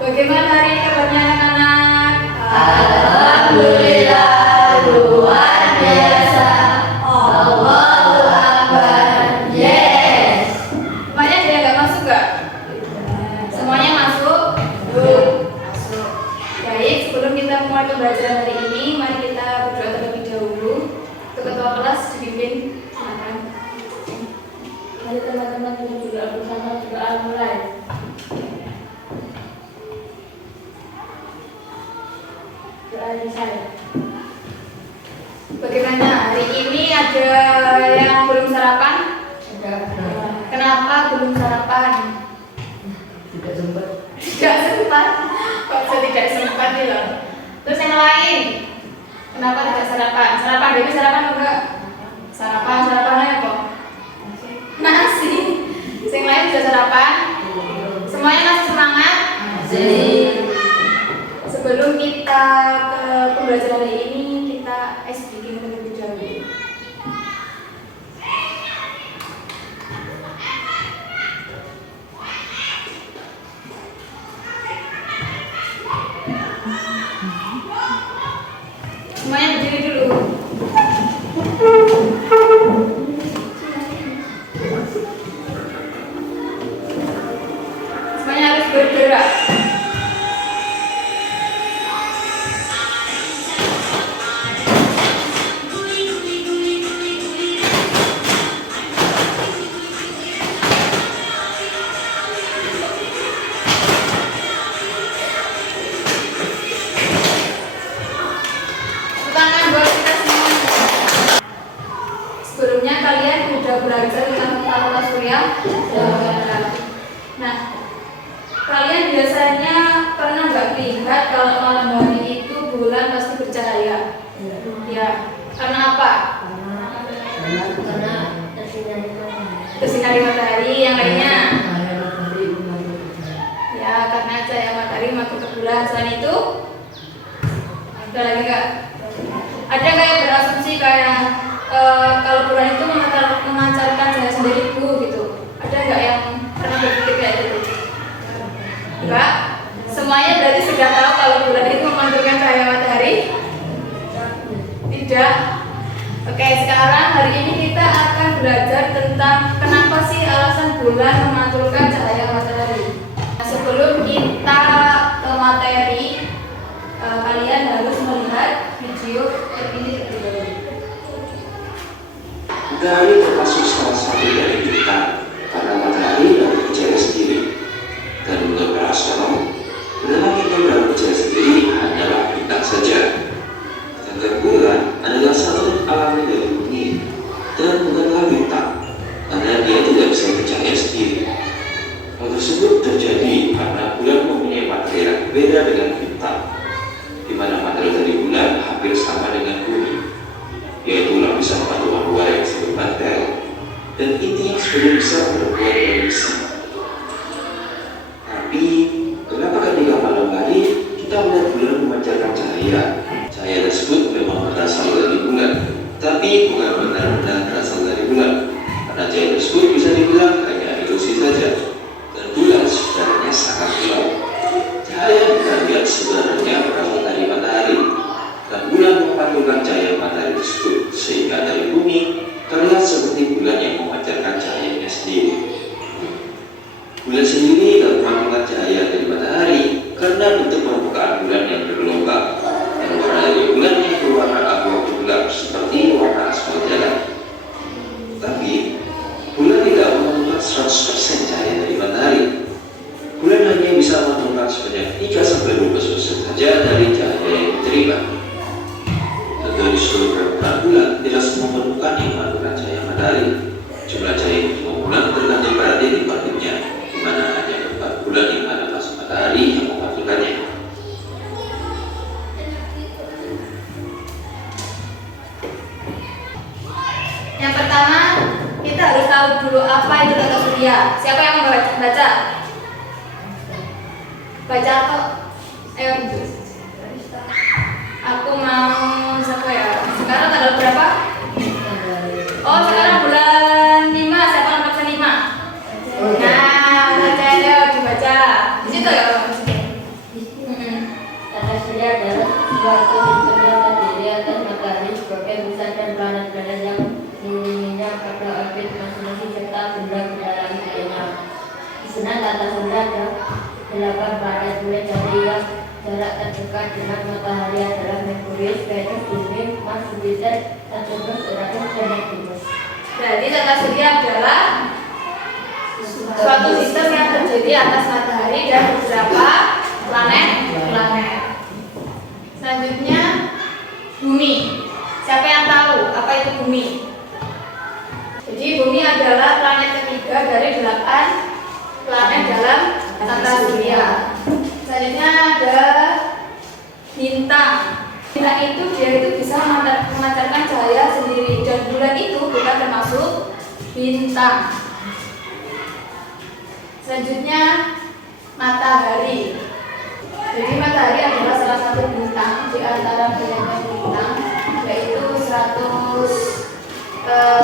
Bagaimana hari ini kabarnya anak-anak? Alhamdulillah luar biasa. Allahu Akbar. Yes. Semuanya ada yang nggak masuk nggak? Semuanya masuk? Masuk. Baik, sebelum kita mulai pembelajaran hari ini, mari kita berdoa terlebih dahulu. Untuk ketua kelas dipimpin, silakan. Mari teman-teman kita berdoa bersama, doa mulai. Doa dari saya. Bagaimana hari ini ada yang belum sarapan? Kenapa belum sarapan? Tidak sempat. Tidak sempat. Kok bisa tidak sempat nih loh? Terus yang lain, kenapa tidak sarapan? Sarapan dulu sarapan enggak? Sarapan aja kok. Nasi. Yang lain sudah sarapan? Semuanya masih semangat? Sebelum kita ke pembelajaran hari ini, kita bikin terlebih dahulu. Semuanya berdiri dulu. Semuanya harus bergerak. Tangan buat kita semua. Sebelumnya kalian sudah belajar tentang tata surya. Nah, kalian biasanya pernah nggak lihat kalau malam hari itu bulan pasti bercahaya? Ya, karena apa? Karena Tersinari matahari. Yang lainnya? Ya, karena cahaya matahari masuk ke bulan. Selain itu, ada lagi nggak? Ada nggak yang berasumsi kayak kalau bulan itu memancarkan cahaya sendiri gitu? Ada nggak yang pernah berpikir kayak gitu? Enggak? Semuanya berarti sudah tahu kalau bulan itu memantulkan cahaya matahari? Tidak. Oke, sekarang hari ini kita akan belajar tentang kenapa sih alasan bulan memantulkan cahaya matahari. Nah, sebelum kita ke materi, kalian harus melihat video ini terlebih dahulu. Matahari termasuk salah satu dari bintang karena matahari dapat bercahaya sendiri. Dan menurut para astronom, bintang yang dapat bercahaya sendiri hanyalah bintang saja. Sedangkan bulan adalah satelit alami dari bumi dan bukanlah bintang karena dia tidak bisa bercahaya sendiri. Hal tersebut terjadi karena bulan mempunyai materi yang berbeda dengan bintang, di mana materi dari bulan hampir sama dengan bumi, yaitu lapisan batu luar yang disebut mantel, dan intinya sebagian besar terbuat dari besi. Tapi, kenapa ketika malam hari kita melihat bulan memancarkan cahaya? Cahaya tersebut memang berasal dari bulan, tapi bukan benar-benar berasal dari bulan, karena cahaya tersebut bisa dibilang hanya ilusi saja, dan bulan sebenarnya sangat gelap. Cahaya yang kita lihat sebenarnya berasal dari matahari, dan bulan memantulkan cahaya matahari tersebut, sehingga dari bumi terlihat seperti bulan yang memancarkan cahayanya sendiri. Bulan sendiri dapat memantulkan cahaya dari matahari karena bentuk permukaan bulan yang bergelombang, dan warna dari bulan yang berwarna abu-abu gelap seperti warna aspal jalan. Tapi bulan tidak memantulkan 100% cahaya dari matahari. Bulan hanya bisa memantulkan sebanyak 3-12% saja dari cahaya yang diterima. Dan dari seluruh permukaan bulan, tidak semua permukaan yang memantulkan cahaya matahari. Jumlah cahaya di semua bulan tergantung pada titik bangkitnya, di mana hanya tempat bulan yang ada masuk matahari yang memantulkannya. Yang pertama, kita harus tahu dulu apa itu tata surya. Siapa yang mau baca? Baca atau aku mau siapa ya? Sekarang tanggal berapa? Oh, sekarang bulan 5. Siapa yang baca 5? tata surya ada 8 planet bulan dari yang jarak terdekat dengan matahari adalah Merkurius, Venus, Bumi, Mars, Jupiter, Saturnus, Uranus, dan Neptunus. Berarti tata surya adalah suatu sistem yang terjadi atas matahari dan beberapa planet. Selanjutnya bumi. Siapa yang tahu apa itu bumi? Jadi bumi adalah planet ketiga dari 8 planet dalam tata surya. Selanjutnya ada bintang. Bintang itu dia itu bisa memancarkan cahaya sendiri, dan bulan itu bukan termasuk bintang. Selanjutnya matahari. Jadi matahari adalah salah satu bintang di antara banyak bintang, yaitu 100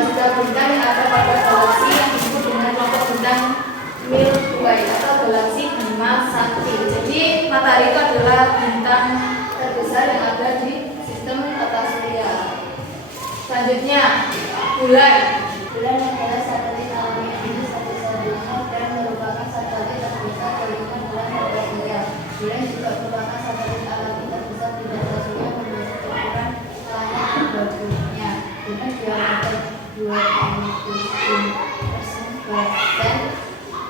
juta bintang yang ada pada galaksi yang disebut dengan kelompok bintang Milky Way atau galaksi Bima Sakti. Jadi matahari itu adalah bintang terbesar yang ada di sistem tata surya. Selanjutnya bulan. Bulan adalah satelit alam yang ini satu-satunya dan merupakan satelit terbesar jaringan bulan tata surya. Bulan juga merupakan satelit alami terbesar di tata surya menurut ukuran planet berbumnya dengan diameter 27%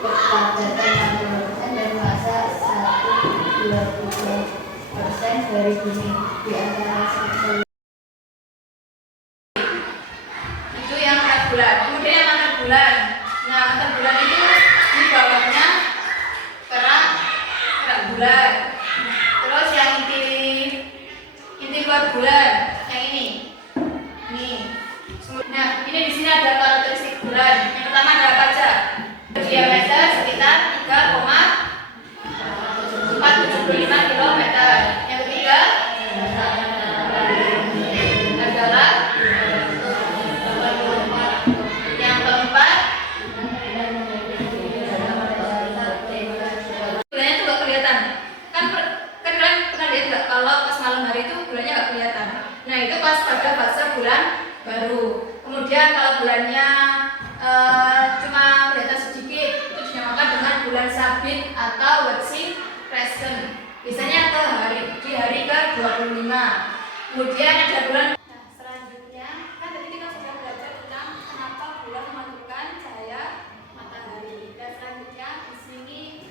kepadatan 60% dan massa 1,23% dari bumi di antara satelit. Itu yang mata bulan. Kemudian yang mata bulan. Nah, mata bulan itu di bawahnya kerak bulan. Terus yang inti luar bulan yang ini. Nih. Nah, ini di sini ada karakteristik bulan. Yang pertama ada apa aja? Diameter sekitar 3,475 km. Yang ketiga adalah yang keempat bulannya tuh gak kelihatan. Kan kalian pernah lihat nggak kalau pas malam hari itu bulannya gak kelihatan. Nah, itu pas pada fase bulan baru. Kemudian kalau bulannya cuma kelihatan sedikit, itu dinamakan dengan bulan sabit atau waxing crescent. Biasanya di hari ke-25. Kemudian ada bulan. Nah, selanjutnya kan tadi kita sudah belajar tentang kenapa bulan memantulkan cahaya matahari. Dan selanjutnya di sini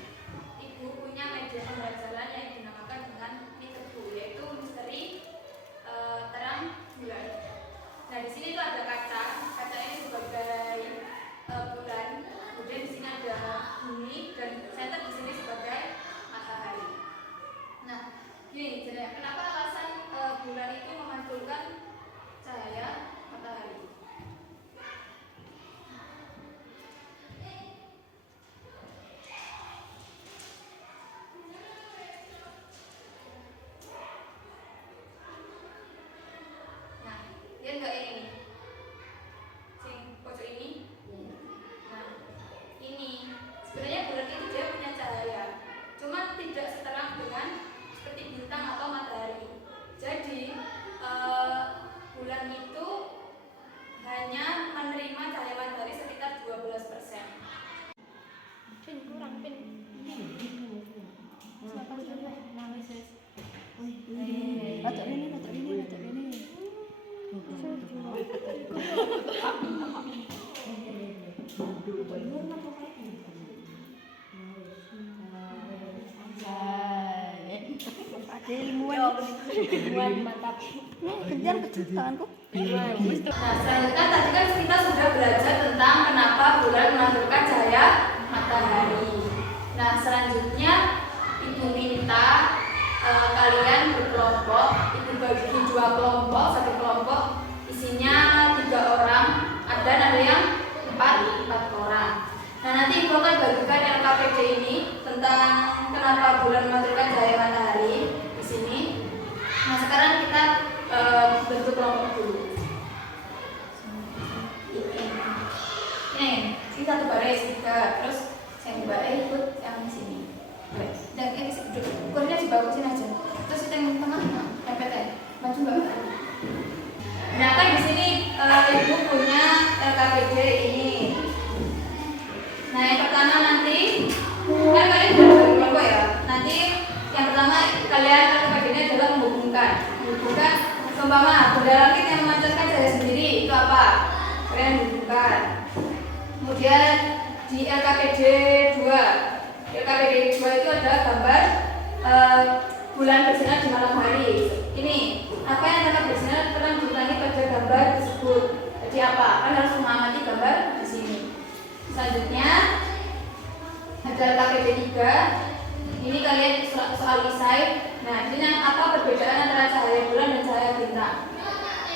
Ibu punya media pembelajaran yang dinamakan dengan mitebu, yaitu misteri terang bulan. Nah, di sini tuh ada kaca ini sebagai bulan. Kemudian di sini ada bumi dan center di sini sebagai matahari. Nah, gini, jadi kenapa alasan bulan itu memantulkan cahaya matahari? Nah, dia enggak ini. Sing pojok ini. Nah, ini sebenarnya bulan itu dia punya cahaya, cuma tidak seterang dengan seperti bintang atau matahari. Jadi bulan itu hanya menerima cahaya matahari sekitar 12%. Pin kurang pin. Batuk ini. Ada ilmuwan mantap. Kejar kecil tanganku. Nah, selanjutnya tadi kan kita sudah belajar tentang kenapa bulan memantulkan cahaya matahari. Nah, selanjutnya Ibu minta kalian berkelompok. Ibu bagi 2 kelompok, satu kelompok isinya 3 orang, ada yang 4 orang. Nah, nanti Ibu akan bagikan LKPD ini tentang kenapa bulan memantulkan cahaya matahari di sini. Nah, sekarang kita bentuk kelompok dulu. Ini satu baris 3, terus yang ikut yang sini. Dan ini duduk, ukurnya dibagusin aja. Terus yang tengah, pepet ya, maju mbak. Nah, kan di sini Ibu punya LKPD ini. Nah, yang pertama nanti Seumpama benda langit yang memancarkan cahaya sendiri itu apa? Kalian butuhkan. Kemudian di LKPD 2 itu ada gambar bulan bersinar di malam hari. Ini apa yang akan bersinar terang di langit pada gambar tersebut. Jadi apa? Kan harus mengamati gambar di sini. Selanjutnya ada LKPD 3. Ini kalian soal isai. Nah, ini apa perbedaan antara cahaya bulan dan cahaya bintang?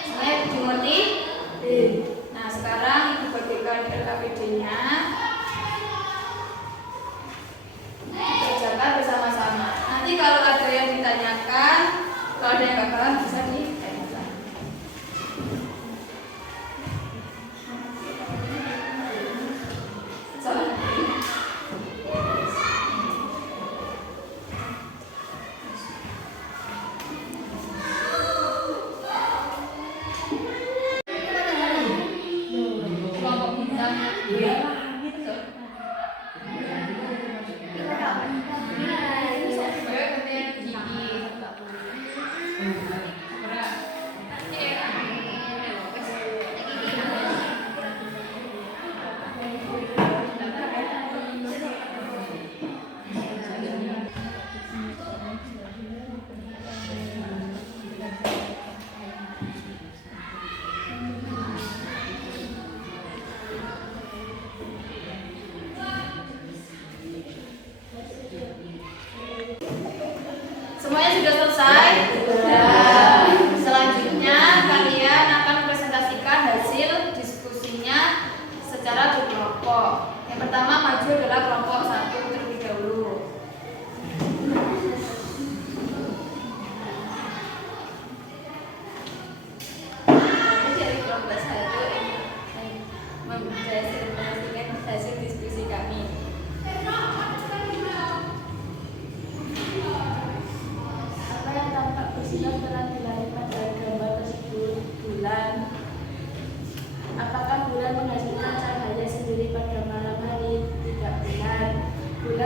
Saya dimengerti. Nah, sekarang ibu bagikan LKPD-nya. Kerjakan bersama-sama. Nanti kalau ada yang ditanyakan, kalau ada yang nggak paham bisa ditanyakan. Kelompok bintang. Semuanya sudah selesai? Sudah. Selanjutnya kalian akan presentasikan hasil diskusinya secara berkelompok. Yang pertama maju adalah kelompok 1 terlebih dahulu. Dari kelompok 1 mempresentasikan hasil diskusi kami. Bersinar terang di langit pada gambar tersebut. Bulan. Apakah bulan menghasilkan cahaya sendiri pada malam hari? Tidak benar. Bulan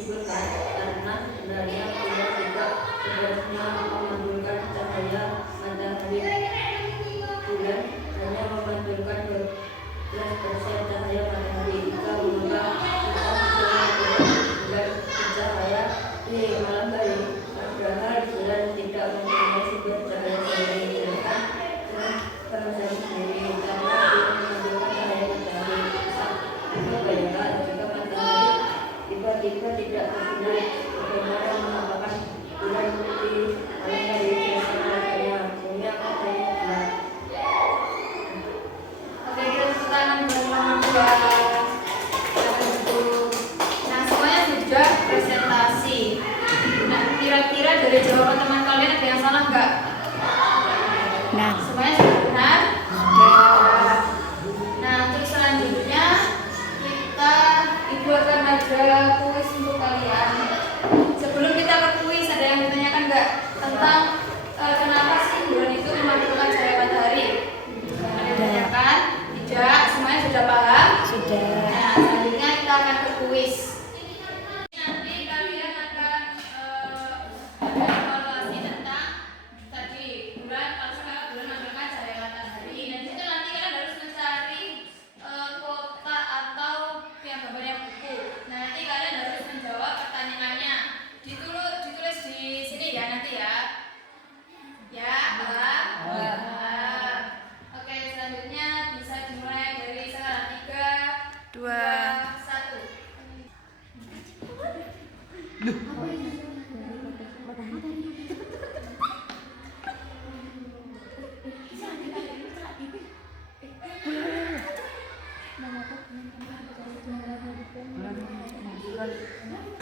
disimpulkan karena sebenarnya bulan tidak sebenarnya memantulkan cahaya matahari. Bulan hanya memantulkan 12% cahaya matahari. Jika memegang bulan bercahaya di malam hari, padahal bulan tidak mempunyai sumber cahaya sendiri, sedangkan bulan sendiri karena dia memantulkan cahaya matahari. Coba bayangkan jika matahari tiba-tiba tidak bersinar, bagaimana menampakkan bulan di malam hari dengan cahayanya? Bumi akan jadi gelap. Oke, kita tepuk tangan buat nomor 2. Nah, semuanya sudah presentasi. Nah, kira-kira dari jawaban teman kalian ada yang salah nggak? Nah, Semuanya sudah benar? Sudah. Nah, untuk selanjutnya Ibu akan ada kuis untuk kalian. Sebelum kita ke kuis, ada yang ditanyakan nggak tentang kenapa sih bulan itu memantulkan cahaya matahari? Ada yang ditanyakan? Tidak, semuanya sudah paham? sudah. Nah, selanjutnya kita akan ke kuis. Nanti kalian akan ada evaluasi tentang tadi bulan, kalau sekarang bulan memantulkan cahaya matahari. Dan itu nanti kalian harus mencari kotak atau yang gambarnya buku. Nah, nanti kalian harus menjawab pertanyaannya. Ditulis di sini ya nanti ya. Ya, paham? Paham. Oke, selanjutnya bisa dimulai dari sekarang 3, 2, 1.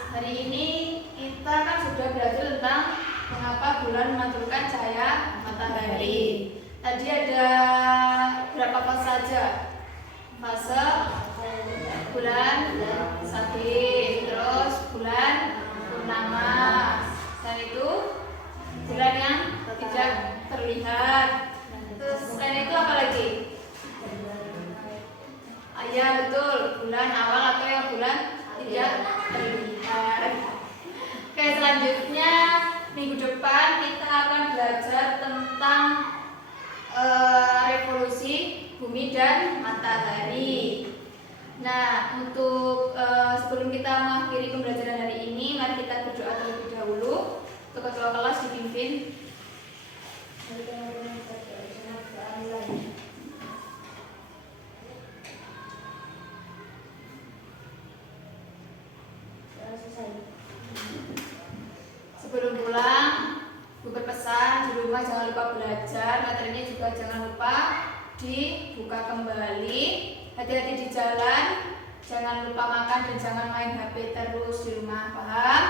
Hari ini kita kan sudah belajar tentang mengapa bulan memantulkan cahaya matahari. Tadi ada berapa fase saja? Fase bulan sabit, terus bulan purnama, dan itu bulan yang tidak terlihat. Terus selain itu apa lagi? Ya betul, bulan awal atau yang bulan tidak terlihat. Oke, selanjutnya minggu depan kita akan belajar tentang revolusi bumi dan matahari. Nah, untuk sebelum kita mengakhiri pembelajaran hari ini, mari kita berdoa terlebih dahulu. Untuk ketua kelas dipimpin. Sebelum pulang, Bu berpesan di rumah jangan lupa belajar, materinya juga jangan lupa dibuka kembali. Hati-hati di jalan, jangan lupa makan dan jangan main HP terus di rumah, paham?